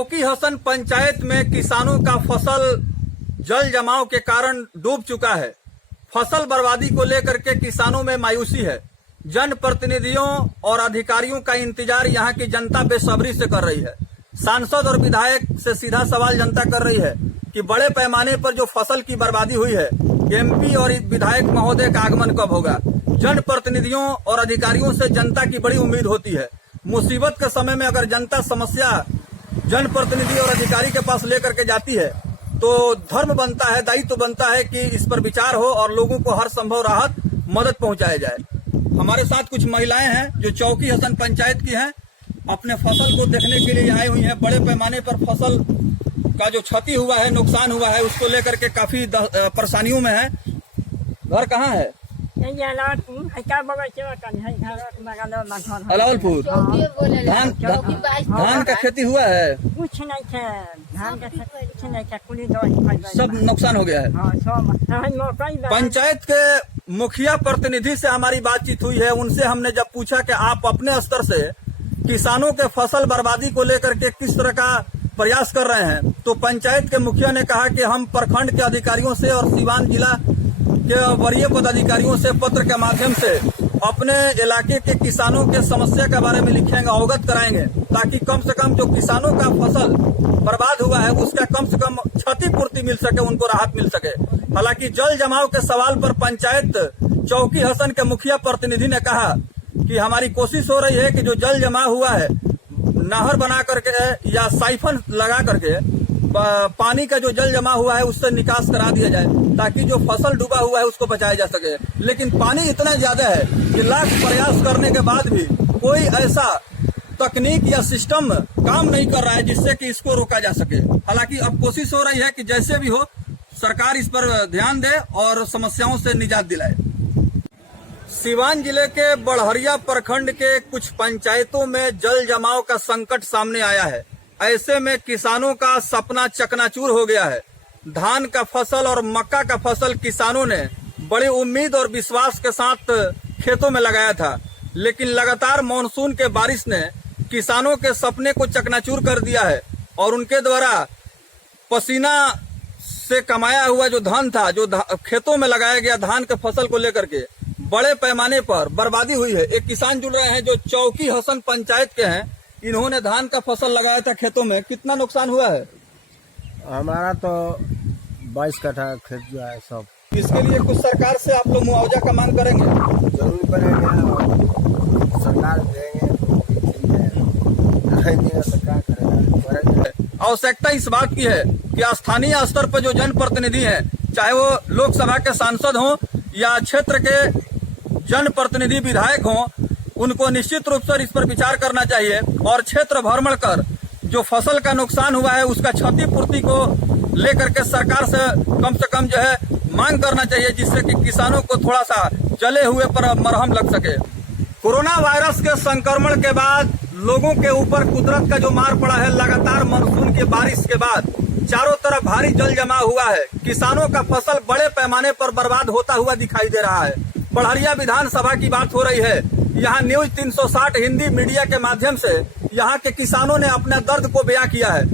चौकी हसन पंचायत में किसानों का फसल जल जमाव के कारण डूब चुका है। फसल बर्बादी को लेकर के किसानों में मायूसी है। जनप्रतिनिधियों और अधिकारियों का इंतजार यहाँ की जनता बेसब्री से कर रही है। सांसद और विधायक से सीधा सवाल जनता कर रही है कि बड़े पैमाने पर जो फसल की बर्बादी हुई है, एमपी और विधायक महोदय का आगमन कब होगा। जनप्रतिनिधियों और अधिकारियों से जनता की बड़ी उम्मीद होती है। मुसीबत के समय में अगर जनता समस्या जनप्रतिनिधि और अधिकारी के पास लेकर के जाती है तो धर्म बनता है, दायित्व बनता है कि इस पर विचार हो और लोगों को हर संभव राहत मदद पहुंचाया जाए। हमारे साथ कुछ महिलाएं हैं जो चौकी हसन पंचायत की हैं, अपने फसल को देखने के लिए आई हुई हैं। बड़े पैमाने पर फसल का जो क्षति हुआ है, नुकसान हुआ है, उसको लेकर के काफी परेशानियों में है। घर कहाँ है? अलावलपुर। धान का खेती हुआ है? कुछ नहीं थे, धान का कुछ नहीं था, कुली दवाई सब नुकसान हो गया है। पंचायत के मुखिया प्रतिनिधि से हमारी बातचीत हुई है। उनसे हमने जब पूछा कि आप अपने स्तर से किसानों के फसल बर्बादी को लेकर के किस तरह का प्रयास कर रहे हैं, तो पंचायत के मुखिया ने कहा कि हम प्रखंड के अधिकारियों से और सीवान जिला के वरीय पदाधिकारियों से पत्र के माध्यम से अपने इलाके के किसानों के समस्या के बारे में लिखेंगे, अवगत कराएंगे, ताकि कम से कम जो किसानों का फसल बर्बाद हुआ है उसका कम से कम क्षतिपूर्ति मिल सके, उनको राहत मिल सके। हालांकि जल जमाव के सवाल पर पंचायत चौकी हसन के मुखिया प्रतिनिधि ने कहा कि हमारी कोशिश हो रही है कि जो जल जमा हुआ है नहर बना करके या साइफन लगा करके पानी का जो जल जमा हुआ है उससे निकास करा दिया जाए, ताकि जो फसल डूबा हुआ है उसको बचाया जा सके। लेकिन पानी इतना ज्यादा है कि लाख प्रयास करने के बाद भी कोई ऐसा तकनीक या सिस्टम काम नहीं कर रहा है जिससे कि इसको रोका जा सके। हालांकि अब कोशिश हो रही है कि जैसे भी हो सरकार इस पर ध्यान दे और समस्याओं से निजात दिलाए। सीवान जिले के बड़हरिया प्रखंड के कुछ पंचायतों में जल जमाव का संकट सामने आया है। ऐसे में किसानों का सपना चकनाचूर हो गया है। धान का फसल और मक्का का फसल किसानों ने बड़ी उम्मीद और विश्वास के साथ खेतों में लगाया था, लेकिन लगातार मानसून के बारिश ने किसानों के सपने को चकनाचूर कर दिया है और उनके द्वारा पसीना से कमाया हुआ जो धन था, जो खेतों में लगाया गया धान के फसल को लेकर के बड़े पैमाने पर बर्बादी हुई है। एक किसान जुड़ रहे हैं जो चौकी हसन पंचायत के हैं। इन्होंने धान का फसल लगाया था खेतों में, कितना नुकसान हुआ है? हमारा तो 22 कट्ठा खेत जो है सब। इसके लिए कुछ सरकार से आप लोग मुआवजा का मांग करेंगे? जरूर करेंगे और सरकार देंगे, सरकार करेगा। आवश्यकता इस बात की है कि स्थानीय स्तर पर जो जनप्रतिनिधि हैं, चाहे वो लोकसभा के सांसद हों या क्षेत्र के जनप्रतिनिधि विधायक हों, उनको निश्चित रूप से इस पर विचार करना चाहिए और क्षेत्र भ्रमण कर जो फसल का नुकसान हुआ है उसका क्षतिपूर्ति को लेकर के सरकार से कम जो है मांग करना चाहिए, जिससे कि किसानों को थोड़ा सा जले हुए पर मरहम लग सके। कोरोना वायरस के संक्रमण के बाद लोगों के ऊपर कुदरत का जो मार पड़ा है, लगातार मानसून की बारिश के बाद चारों तरफ भारी जल जमा हुआ है। किसानों का फसल बड़े पैमाने पर बर्बाद होता हुआ दिखाई दे रहा है। बड़हरिया विधानसभा की बात हो रही है। यहाँ न्यूज 360 हिंदी मीडिया के माध्यम से यहाँ के किसानों ने अपने दर्द को बयां किया है।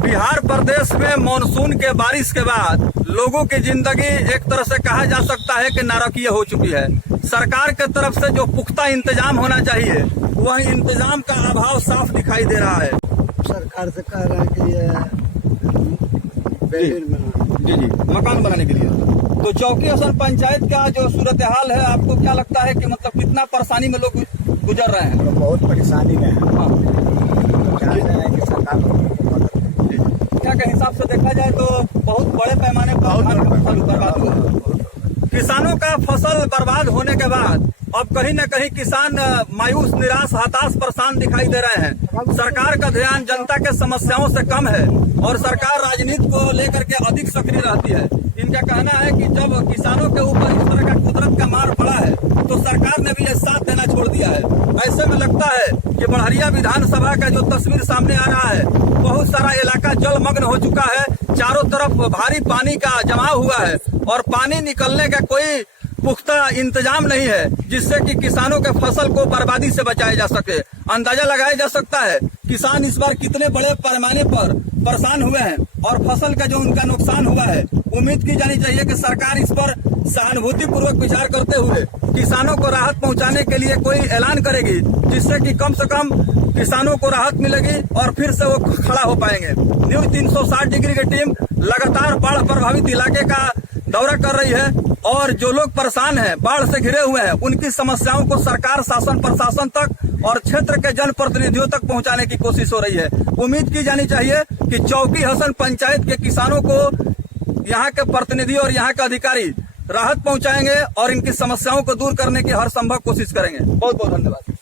बिहार प्रदेश में मानसून के बारिश के बाद लोगों की जिंदगी एक तरह से कहा जा सकता है कि नारकीय हो चुकी है। सरकार के तरफ से जो पुख्ता इंतजाम होना चाहिए वह इंतजाम का अभाव साफ दिखाई दे रहा है। सरकार से कह रहे हैं कि ये जी मकान बनाने के लिए। तो चौकी हसन पंचायत का जो सूरत हाल है, आपको क्या लगता है कि मतलब कितना परेशानी में लोग गुजर रहे हैं? तो बहुत परेशानी में है। कि सरकार क्या के हिसाब से देखा जाए तो बहुत बड़े पैमाने पर धान का फसल बर्बाद हुआ। किसानों का फसल बर्बाद होने के बाद अब कहीं न कहीं किसान मायूस, निराश, हताश, परेशान दिखाई दे रहे हैं। सरकार का ध्यान जनता के समस्याओं से कम है और सरकार राजनीति को लेकर के अधिक सक्रिय रहती है। इनका कहना है कि जब किसानों के ऊपर इस तरह का कुदरत का मार पड़ा है तो सरकार ने भी ये साथ देना छोड़ दिया है। ऐसे में लगता है कि बड़हरिया विधानसभा का जो तस्वीर सामने आ रहा है, बहुत सारा इलाका जलमग्न हो चुका है। चारों तरफ भारी पानी का जमाव हुआ है और पानी निकलने का कोई पुख्ता इंतजाम नहीं है जिससे कि किसानों के फसल को बर्बादी से बचाया जा सके। अंदाजा लगाया जा सकता है किसान इस बार कितने बड़े पैमाने पर परेशान हुए हैं और फसल का जो उनका नुकसान हुआ है। उम्मीद की जानी चाहिए कि सरकार इस पर सहानुभूति पूर्वक विचार करते हुए किसानों को राहत पहुंचाने के लिए कोई ऐलान करेगी, जिससे कि कम से कम किसानों को राहत मिलेगी और फिर से वो खड़ा हो पाएंगे। न्यूज 360 डिग्री की टीम लगातार बाढ़ प्रभावित इलाके का दौरा कर रही है और जो लोग परेशान हैं, बाढ़ से घिरे हुए हैं, उनकी समस्याओं को सरकार, शासन, प्रशासन तक और क्षेत्र के जनप्रतिनिधियों तक पहुंचाने की कोशिश हो रही है। उम्मीद की जानी चाहिए कि चौकी हसन पंचायत के किसानों को यहाँ के प्रतिनिधि और यहाँ के अधिकारी राहत पहुंचाएंगे और इनकी समस्याओं को दूर करने की हर संभव कोशिश करेंगे। बहुत बहुत धन्यवाद।